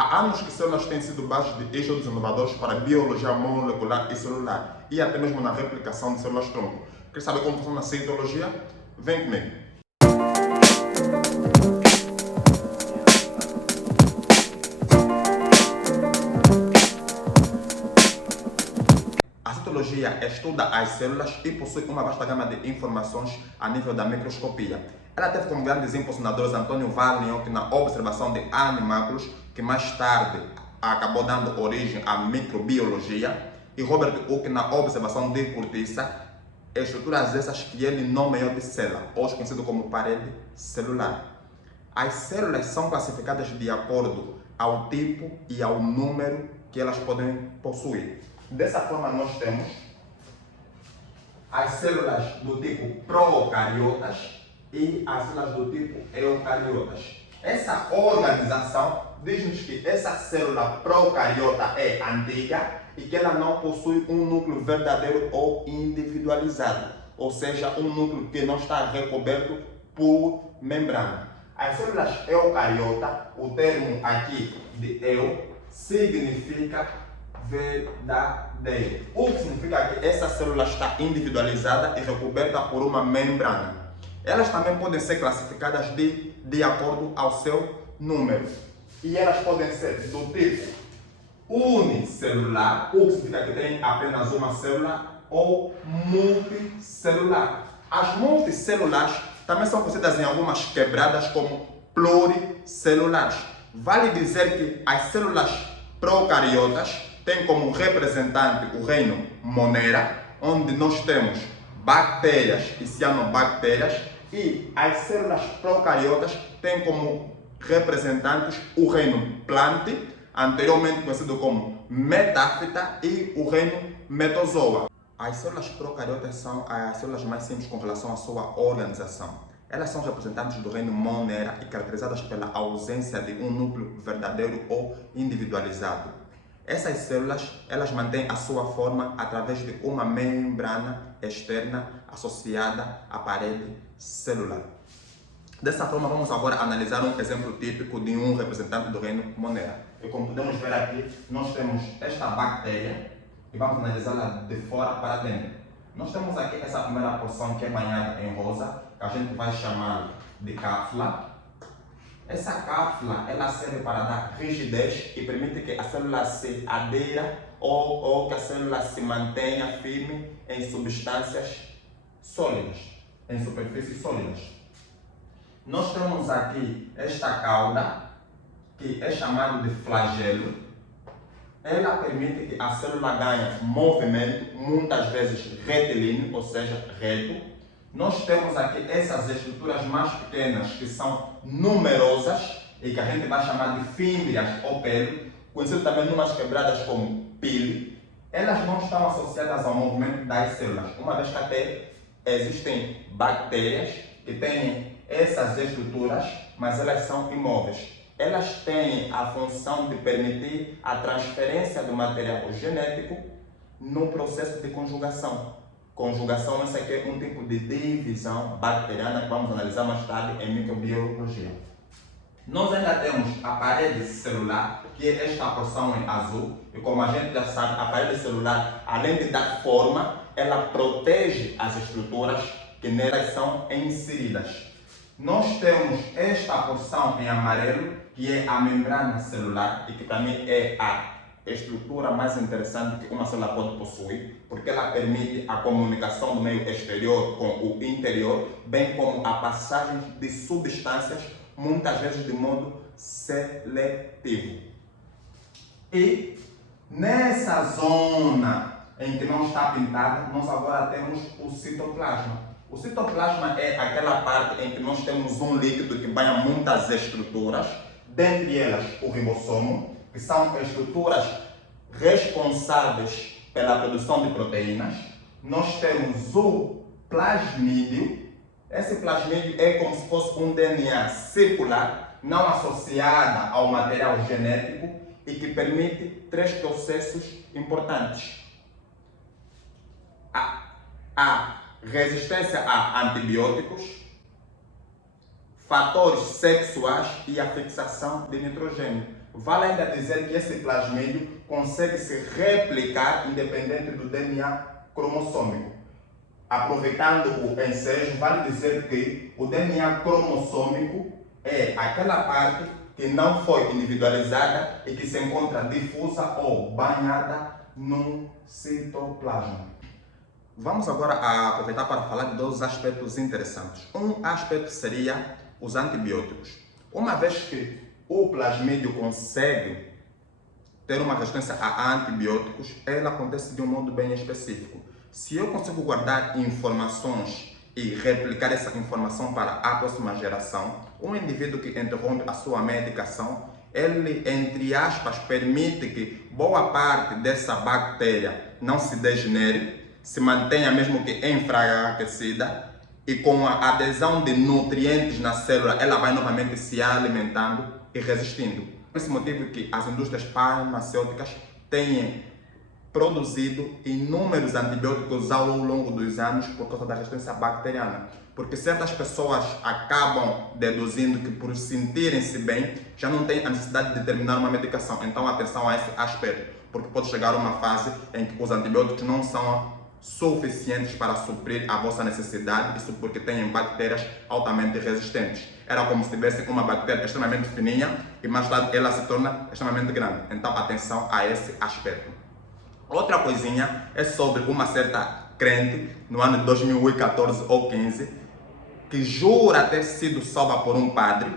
Há anos que células têm sido base de estudos inovadores para a biologia molecular e celular e até mesmo na replicação de células-tronco. Quer saber como funciona a citologia? Vem comigo! A citologia estuda as células e possui uma vasta gama de informações a nível da microscopia. Ela teve como grandes impulsionadores Antônio Warniock na observação de animáculos, que mais tarde acabou dando origem à microbiologia, e Robert Hooke na observação de cortiça, estruturas essas que ele nomeou de célula, hoje conhecido como parede celular. As células são classificadas de acordo ao tipo e ao número que elas podem possuir. Dessa forma, nós temos as células do tipo procariotas e as células do tipo eucariotas. Essa organização diz-nos que essa célula procariota é antiga e que ela não possui um núcleo verdadeiro ou individualizado, ou seja, um núcleo que não está recoberto por membrana. As células eucariota, o termo aqui de eu, significa verdadeiro. O que significa que essa célula está individualizada e recoberta por uma membrana. Elas também podem ser classificadas de acordo ao seu número. E elas podem ser do tipo unicelular, o que significa que tem apenas uma célula, ou multicelular. As multicelulares também são conhecidas em algumas quebradas como pluricelulares. Vale dizer que as células procariotas têm como representante o reino Monera, onde nós temos bactérias e cianobactérias, e as células procariotas têm como representantes o reino Plantae, anteriormente conhecido como Metáfita, e o reino Metozoa. As células procariotas são as células mais simples com relação à sua organização. Elas são representantes do reino Monera e caracterizadas pela ausência de um núcleo verdadeiro ou individualizado. Essas células, elas mantêm a sua forma através de uma membrana externa associada à parede celular. Dessa forma, vamos agora analisar um exemplo típico de um representante do reino Monera. E como podemos ver aqui, nós temos esta bactéria e vamos analisá-la de fora para dentro. Nós temos aqui essa primeira porção que é banhada em rosa, que a gente vai chamar de cápsula. Essa cápsula, ela serve para dar rigidez e permite que a célula se adeira ou que a célula se mantenha firme em substâncias sólidas, em superfícies sólidas. Nós temos aqui esta cauda, que é chamada de flagelo. Ela permite que a célula ganhe movimento, muitas vezes retilíneo, ou seja, reto. Nós temos aqui essas estruturas mais pequenas, que são numerosas e que a gente vai chamar de fímbrias ou pelo, conhecido também numas quebradas como pile. Elas não estão associadas ao movimento das células, uma vez que até existem bactérias que têm essas estruturas, mas elas são imóveis. Elas têm a função de permitir a transferência do material genético no processo de conjugação. Conjugação, essa aqui é um tipo de divisão bacteriana que vamos analisar mais tarde em microbiologia. Nós ainda temos a parede celular, que é esta porção em azul, e como a gente já sabe, a parede celular, além de dar forma, ela protege as estruturas que nelas são inseridas. Nós temos esta porção em amarelo, que é a membrana celular, e que para mim é a estrutura mais interessante que uma célula pode possuir, porque ela permite a comunicação do meio exterior com o interior, bem como a passagem de substâncias, muitas vezes de modo seletivo. E nessa zona em que não está pintada, nós agora temos o citoplasma. O citoplasma é aquela parte em que nós temos um líquido que banha muitas estruturas, dentre elas o ribossomo, que são estruturas responsáveis pela produção de proteínas. Nós temos o plasmídio. Esse plasmídio é como se fosse um DNA circular, não associado ao material genético e que permite três processos importantes: a resistência a antibióticos, fatores sexuais e a fixação de nitrogênio. Vale ainda dizer que esse plasmídio consegue se replicar independente do DNA cromossômico. Aproveitando o ensejo, vale dizer que o DNA cromossômico é aquela parte que não foi individualizada e que se encontra difusa ou banhada no citoplasma. Vamos agora aproveitar para falar de dois aspectos interessantes. Um aspecto seria os antibióticos. Uma vez que o plasmídio consegue ter uma resistência a antibióticos, ela acontece de um modo bem específico. Se eu consigo guardar informações e replicar essa informação para a próxima geração, um indivíduo que interrompe a sua medicação, ele, entre aspas, permite que boa parte dessa bactéria não se degenere, se mantenha mesmo que enfraquecida, e com a adesão de nutrientes na célula, ela vai novamente se alimentando e resistindo. Por esse motivo que as indústrias farmacêuticas têm produzido inúmeros antibióticos ao longo dos anos por causa da resistência bacteriana. Porque certas pessoas acabam deduzindo que por sentirem-se bem, já não tem a necessidade de terminar uma medicação. Então atenção a esse aspecto, porque pode chegar uma fase em que os antibióticos não são suficientes para suprir a vossa necessidade, isso porque têm bactérias altamente resistentes. Era como se tivesse uma bactéria extremamente fininha e mais tarde ela se torna extremamente grande. Então atenção a esse aspecto. Outra coisinha é sobre uma certa crente no ano de 2014 ou 15 que jura ter sido salva por um padre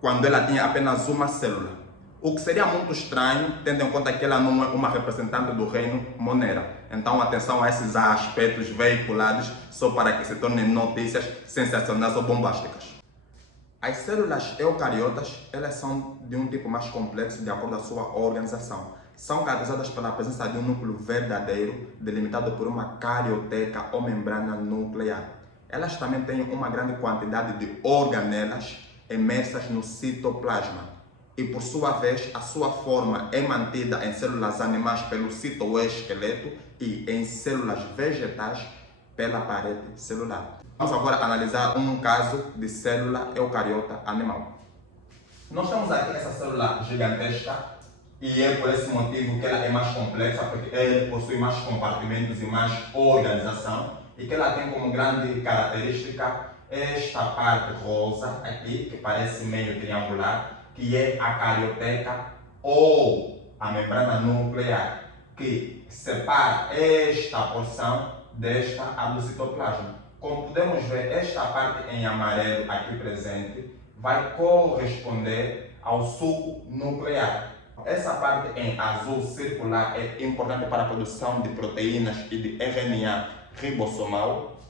quando ela tinha apenas uma célula. O que seria muito estranho, tendo em conta que ela não é uma representante do reino Monera. Então atenção a esses aspectos veiculados só para que se tornem notícias sensacionais ou bombásticas. As células eucariotas, elas são de um tipo mais complexo de acordo com a sua organização. São caracterizadas pela presença de um núcleo verdadeiro, delimitado por uma carioteca ou membrana nuclear. Elas também têm uma grande quantidade de organelas imersas no citoplasma. E por sua vez, a sua forma é mantida em células animais pelo citoesqueleto e em células vegetais pela parede celular. Vamos agora analisar um caso de célula eucariota animal. Nós temos aqui essa célula gigantesca e é por esse motivo que ela é mais complexa, porque ela possui mais compartimentos e mais organização e que ela tem como grande característica esta parte rosa aqui, que parece meio triangular, que é a carioteca ou a membrana nuclear, que separa esta porção desta do citoplasma. Como podemos ver, esta parte em amarelo aqui presente vai corresponder ao suco nuclear. Essa parte em azul circular é importante para a produção de proteínas e de RNA ribossomal.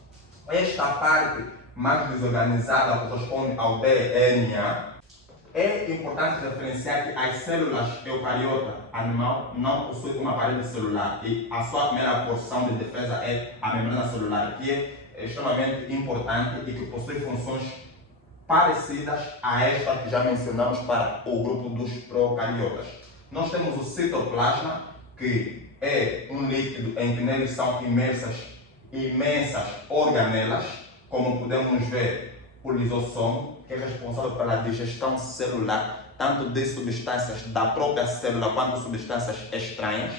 Esta parte mais desorganizada corresponde ao DNA. É importante referenciar que as células eucariota animal não possuem uma parede celular e a sua primeira porção de defesa é a membrana celular, que é extremamente importante e que possui funções parecidas a esta que já mencionamos para o grupo dos procariotas. Nós temos o citoplasma, que é um líquido em que nele são imersas imensas organelas, como podemos ver o lisossomo, que é responsável pela digestão celular, tanto de substâncias da própria célula quanto substâncias estranhas.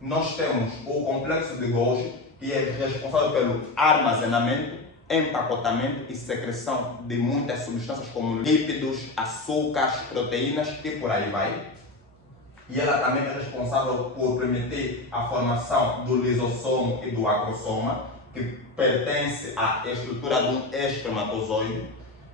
Nós temos o complexo de Golgi, que é responsável pelo armazenamento, empacotamento e secreção de muitas substâncias como lípidos, açúcares, proteínas e por aí vai. E ela também é responsável por permitir a formação do lisossomo e do acrosoma, que pertence à estrutura do espermatozoide.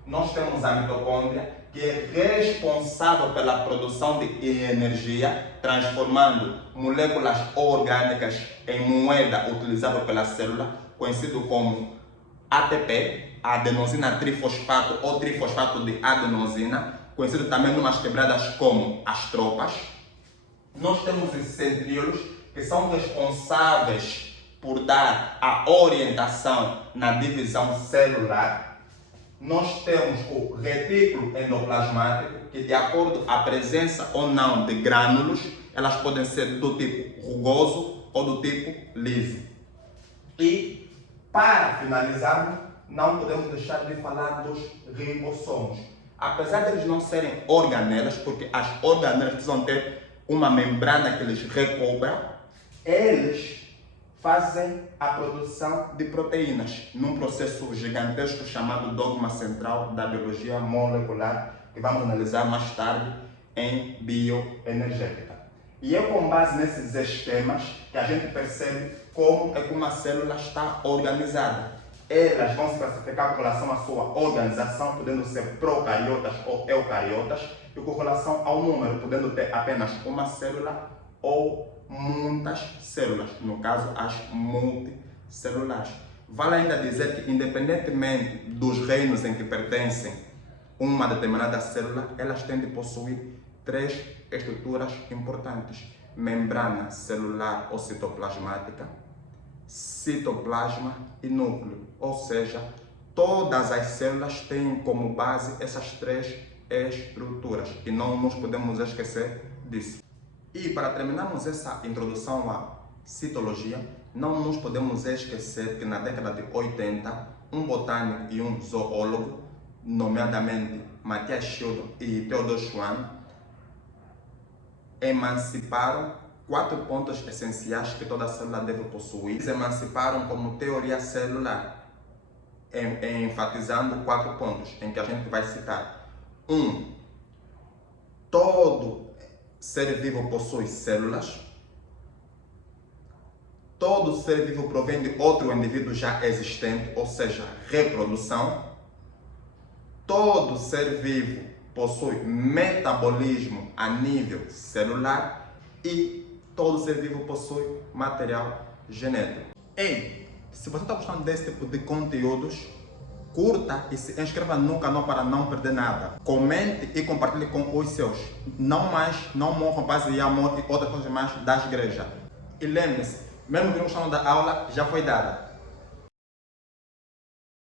Nós temos a mitocôndria, que é responsável pela produção de energia, transformando moléculas orgânicas em moeda utilizável pela célula, conhecido como ATP, adenosina trifosfato ou trifosfato de adenosina, conhecido também em umas quebradas como as tropas. Nós temos os centríolos, que são responsáveis por dar a orientação na divisão celular. Nós temos o retículo endoplasmático, que de acordo com a presença ou não de grânulos, elas podem ser do tipo rugoso ou do tipo liso. E, para finalizarmos, não podemos deixar de falar dos ribossomos. Apesar de eles não serem organelas, porque as organelas precisam ter uma membrana que eles recobram, eles fazem a produção de proteínas num processo gigantesco chamado dogma central da biologia molecular, que vamos analisar mais tarde em bioenergética. E é com base nesses esquemas que a gente percebe como é que uma célula está organizada. Elas vão se classificar com relação à sua organização, podendo ser procariotas ou eucariotas, e com relação ao número, podendo ter apenas uma célula ou muitas células, no caso as multicelulares. Vale ainda dizer que, independentemente dos reinos em que pertencem uma determinada célula, elas têm de possuir 3 estruturas importantes: membrana celular ou citoplasmática, citoplasma e núcleo. Ou seja, todas as células têm como base essas 3 estruturas e não nos podemos esquecer disso. E para terminarmos essa introdução à citologia, não nos podemos esquecer que na década de 80, um botânico e um zoólogo, nomeadamente Matthias Schildon e Theodor Schwann, emanciparam 4 pontos essenciais que toda célula deve possuir. Eles emanciparam como teoria celular, enfatizando 4 pontos em que a gente vai citar. 1. Todo ser vivo possui células. Todo ser vivo provém de outro indivíduo já existente, ou seja, reprodução. Todo ser vivo possui metabolismo a nível celular e todo ser vivo possui material genético. Ei, se você está gostando desse tipo de conteúdos, curta e se inscreva no canal para não perder nada. Comente e compartilhe com os seus. Não morram paz e amor e outras coisas mais das igrejas. E lembre-se, mesmo que não gostando da aula, já foi dada.